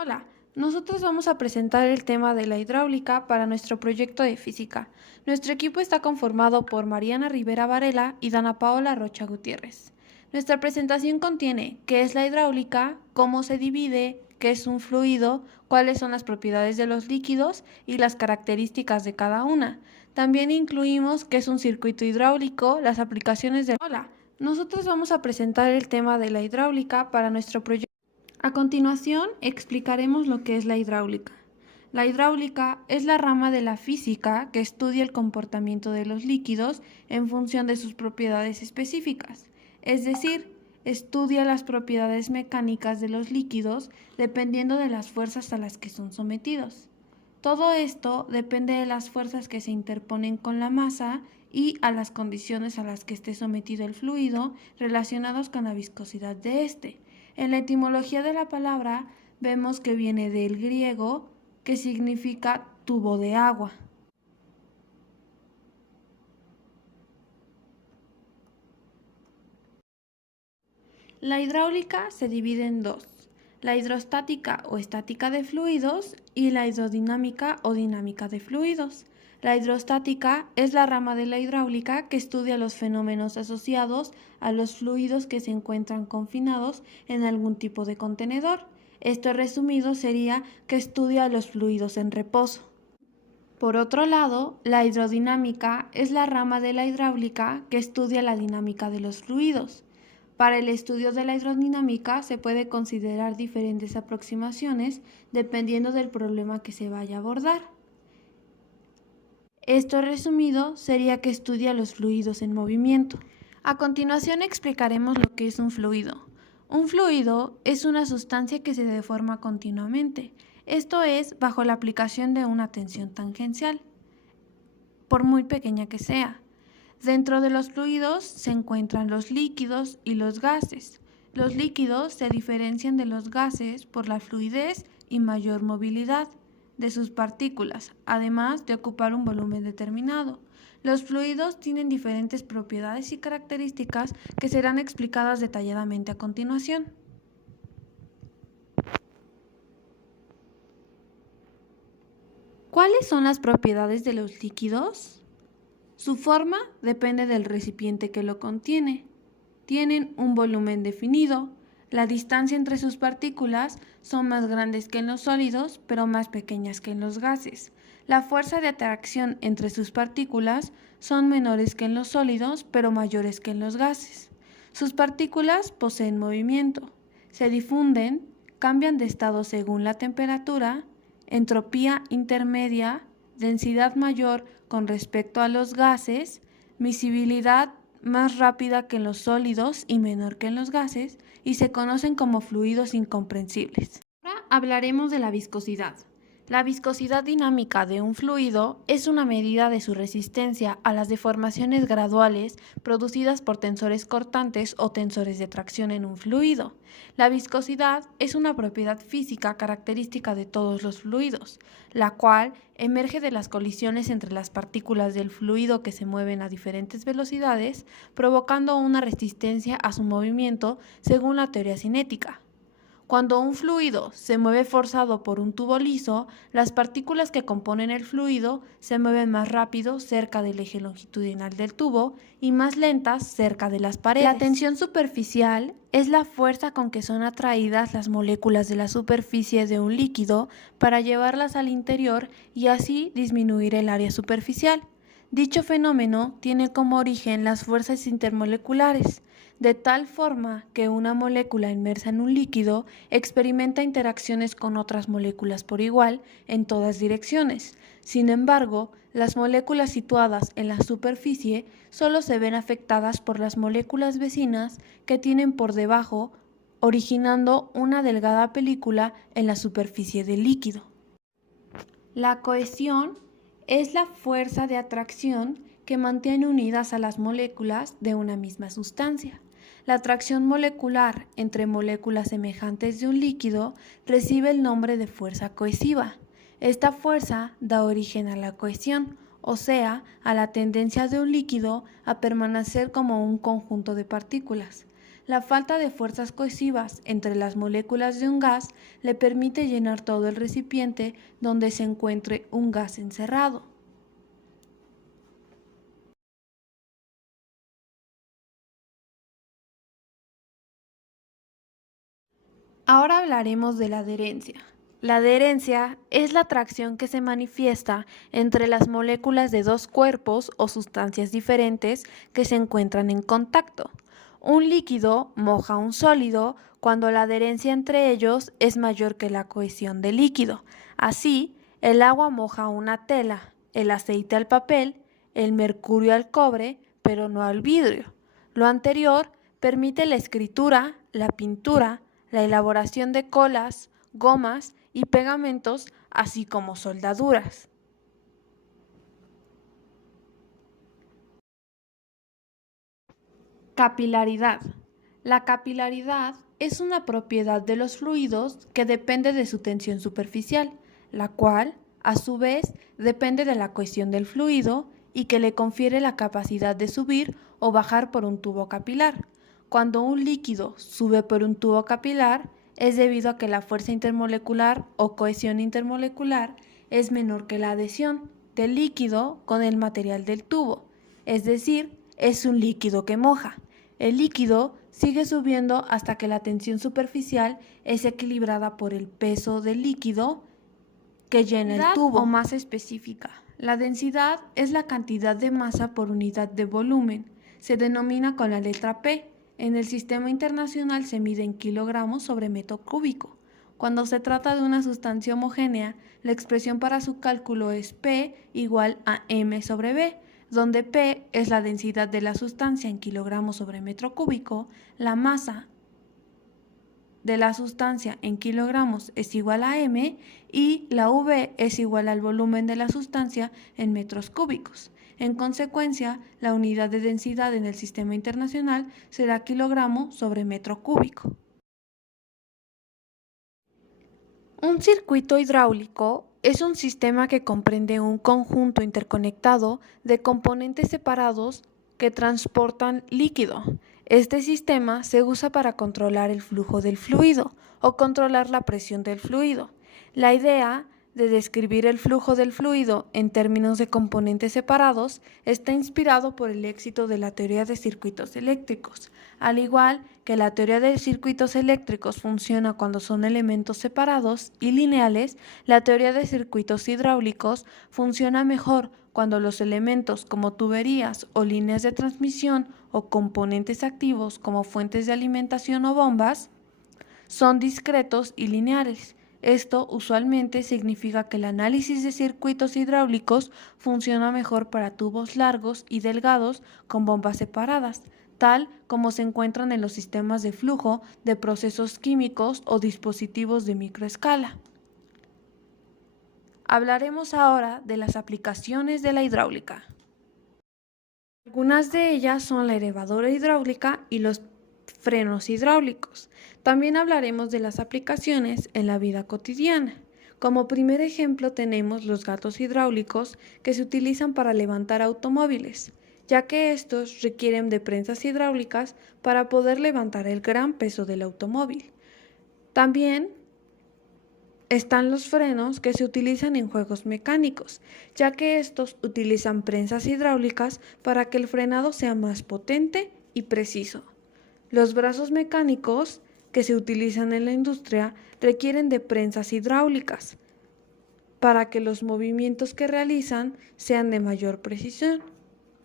Hola, nosotros vamos a presentar el tema de la hidráulica para nuestro proyecto de física. Nuestro equipo está conformado por Mariana Rivera Varela y Dana Paola Rocha Gutiérrez. Nuestra presentación contiene qué es la hidráulica, cómo se divide, qué es un fluido, cuáles son las propiedades de los líquidos y las características de cada una. También incluimos qué es un circuito hidráulico, las aplicaciones de... Hola, nosotros vamos a presentar el tema de la hidráulica para nuestro proyecto. A continuación, explicaremos lo que es la hidráulica. La hidráulica es la rama de la física que estudia el comportamiento de los líquidos en función de sus propiedades específicas, es decir, estudia las propiedades mecánicas de los líquidos dependiendo de las fuerzas a las que son sometidos. Todo esto depende de las fuerzas que se interponen con la masa y a las condiciones a las que esté sometido el fluido relacionados con la viscosidad de este. En la etimología de la palabra vemos que viene del griego, que significa tubo de agua. La hidráulica se divide en dos: la hidrostática o estática de fluidos y la hidrodinámica o dinámica de fluidos. La hidrostática es la rama de la hidráulica que estudia los fenómenos asociados a los fluidos que se encuentran confinados en algún tipo de contenedor. Esto resumido sería que estudia los fluidos en reposo. Por otro lado, la hidrodinámica es la rama de la hidráulica que estudia la dinámica de los fluidos. Para el estudio de la hidrodinámica se puede considerar diferentes aproximaciones dependiendo del problema que se vaya a abordar. Esto resumido sería que estudia los fluidos en movimiento. A continuación explicaremos lo que es un fluido. Un fluido es una sustancia que se deforma continuamente, esto es, bajo la aplicación de una tensión tangencial, por muy pequeña que sea. Dentro de los fluidos se encuentran los líquidos y los gases. Los líquidos se diferencian de los gases por la fluidez y mayor movilidad de sus partículas, además de ocupar un volumen determinado. Los fluidos tienen diferentes propiedades y características que serán explicadas detalladamente a continuación. ¿Cuáles son las propiedades de los líquidos? Su forma depende del recipiente que lo contiene. Tienen un volumen definido. La distancia entre sus partículas son más grandes que en los sólidos, pero más pequeñas que en los gases. La fuerza de atracción entre sus partículas son menores que en los sólidos, pero mayores que en los gases. Sus partículas poseen movimiento. Se difunden, cambian de estado según la temperatura, entropía intermedia, densidad mayor con respecto a los gases, miscibilidad más rápida que en los sólidos y menor que en los gases, y se conocen como fluidos incomprensibles. Ahora hablaremos de la viscosidad. La viscosidad dinámica de un fluido es una medida de su resistencia a las deformaciones graduales producidas por tensores cortantes o tensores de tracción en un fluido. La viscosidad es una propiedad física característica de todos los fluidos, la cual emerge de las colisiones entre las partículas del fluido que se mueven a diferentes velocidades, provocando una resistencia a su movimiento según la teoría cinética. Cuando un fluido se mueve forzado por un tubo liso, las partículas que componen el fluido se mueven más rápido cerca del eje longitudinal del tubo y más lentas cerca de las paredes. La tensión superficial es la fuerza con que son atraídas las moléculas de la superficie de un líquido para llevarlas al interior y así disminuir el área superficial. Dicho fenómeno tiene como origen las fuerzas intermoleculares, de tal forma que una molécula inmersa en un líquido experimenta interacciones con otras moléculas por igual en todas direcciones. Sin embargo, las moléculas situadas en la superficie solo se ven afectadas por las moléculas vecinas que tienen por debajo, originando una delgada película en la superficie del líquido. La cohesión es la fuerza de atracción que mantiene unidas a las moléculas de una misma sustancia. La atracción molecular entre moléculas semejantes de un líquido recibe el nombre de fuerza cohesiva. Esta fuerza da origen a la cohesión, o sea, a la tendencia de un líquido a permanecer como un conjunto de partículas. La falta de fuerzas cohesivas entre las moléculas de un gas le permite llenar todo el recipiente donde se encuentre un gas encerrado. Ahora hablaremos de la adherencia. La adherencia es la atracción que se manifiesta entre las moléculas de dos cuerpos o sustancias diferentes que se encuentran en contacto. Un líquido moja un sólido cuando la adherencia entre ellos es mayor que la cohesión del líquido. Así, el agua moja una tela, el aceite al papel, el mercurio al cobre, pero no al vidrio. Lo anterior permite la escritura, la pintura, la elaboración de colas, gomas y pegamentos, así como soldaduras. Capilaridad. La capilaridad es una propiedad de los fluidos que depende de su tensión superficial, la cual, a su vez, depende de la cohesión del fluido y que le confiere la capacidad de subir o bajar por un tubo capilar. Cuando un líquido sube por un tubo capilar, es debido a que la fuerza intermolecular o cohesión intermolecular es menor que la adhesión del líquido con el material del tubo, es decir, es un líquido que moja. El líquido sigue subiendo hasta que la tensión superficial es equilibrada por el peso del líquido que llena el tubo. O más específica, la densidad es la cantidad de masa por unidad de volumen. Se denomina con la letra P. En el sistema internacional se mide en kilogramos sobre metro cúbico. Cuando se trata de una sustancia homogénea, la expresión para su cálculo es P igual a M sobre B, donde P es la densidad de la sustancia en kilogramos sobre metro cúbico, la masa de la sustancia en kilogramos es igual a M y la V es igual al volumen de la sustancia en metros cúbicos. En consecuencia, la unidad de densidad en el sistema internacional será kilogramo sobre metro cúbico. Un circuito hidráulico es un sistema que comprende un conjunto interconectado de componentes separados que transportan líquido. Este sistema se usa para controlar el flujo del fluido o controlar la presión del fluido. La idea de describir el flujo del fluido en términos de componentes separados está inspirado por el éxito de la teoría de circuitos eléctricos. Al igual que la teoría de circuitos eléctricos funciona cuando son elementos separados y lineales, la teoría de circuitos hidráulicos funciona mejor cuando los elementos como tuberías o líneas de transmisión o componentes activos como fuentes de alimentación o bombas son discretos y lineares. Esto usualmente significa que el análisis de circuitos hidráulicos funciona mejor para tubos largos y delgados con bombas separadas, tal como se encuentran en los sistemas de flujo de procesos químicos o dispositivos de microescala. Hablaremos ahora de las aplicaciones de la hidráulica. Algunas de ellas son la elevadora hidráulica y los frenos hidráulicos. También hablaremos de las aplicaciones en la vida cotidiana. Como primer ejemplo tenemos los gatos hidráulicos que se utilizan para levantar automóviles, ya que estos requieren de prensas hidráulicas para poder levantar el gran peso del automóvil. También están los frenos que se utilizan en juegos mecánicos, ya que estos utilizan prensas hidráulicas para que el frenado sea más potente y preciso. Los brazos mecánicos que se utilizan en la industria requieren de prensas hidráulicas para que los movimientos que realizan sean de mayor precisión.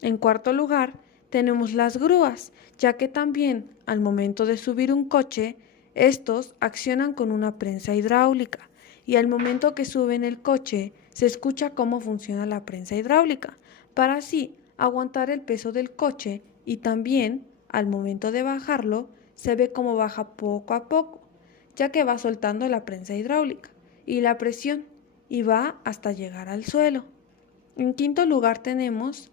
En cuarto lugar, tenemos las grúas, ya que también al momento de subir un coche, estos accionan con una prensa hidráulica y al momento que suben el coche se escucha cómo funciona la prensa hidráulica para así aguantar el peso del coche y también al momento de bajarlo se ve cómo baja poco a poco, ya que va soltando la prensa hidráulica y la presión y va hasta llegar al suelo. En quinto lugar tenemos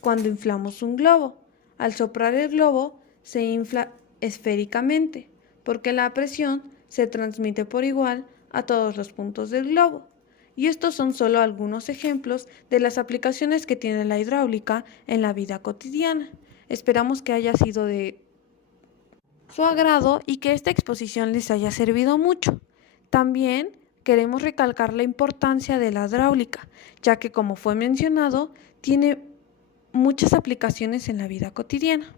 cuando inflamos un globo. Al soplar el globo se infla esféricamente porque la presión se transmite por igual a todos los puntos del globo. Y estos son solo algunos ejemplos de las aplicaciones que tiene la hidráulica en la vida cotidiana. Esperamos que haya sido de su agrado y que esta exposición les haya servido mucho. También queremos recalcar la importancia de la hidráulica, ya que como fue mencionado, tiene muchas aplicaciones en la vida cotidiana.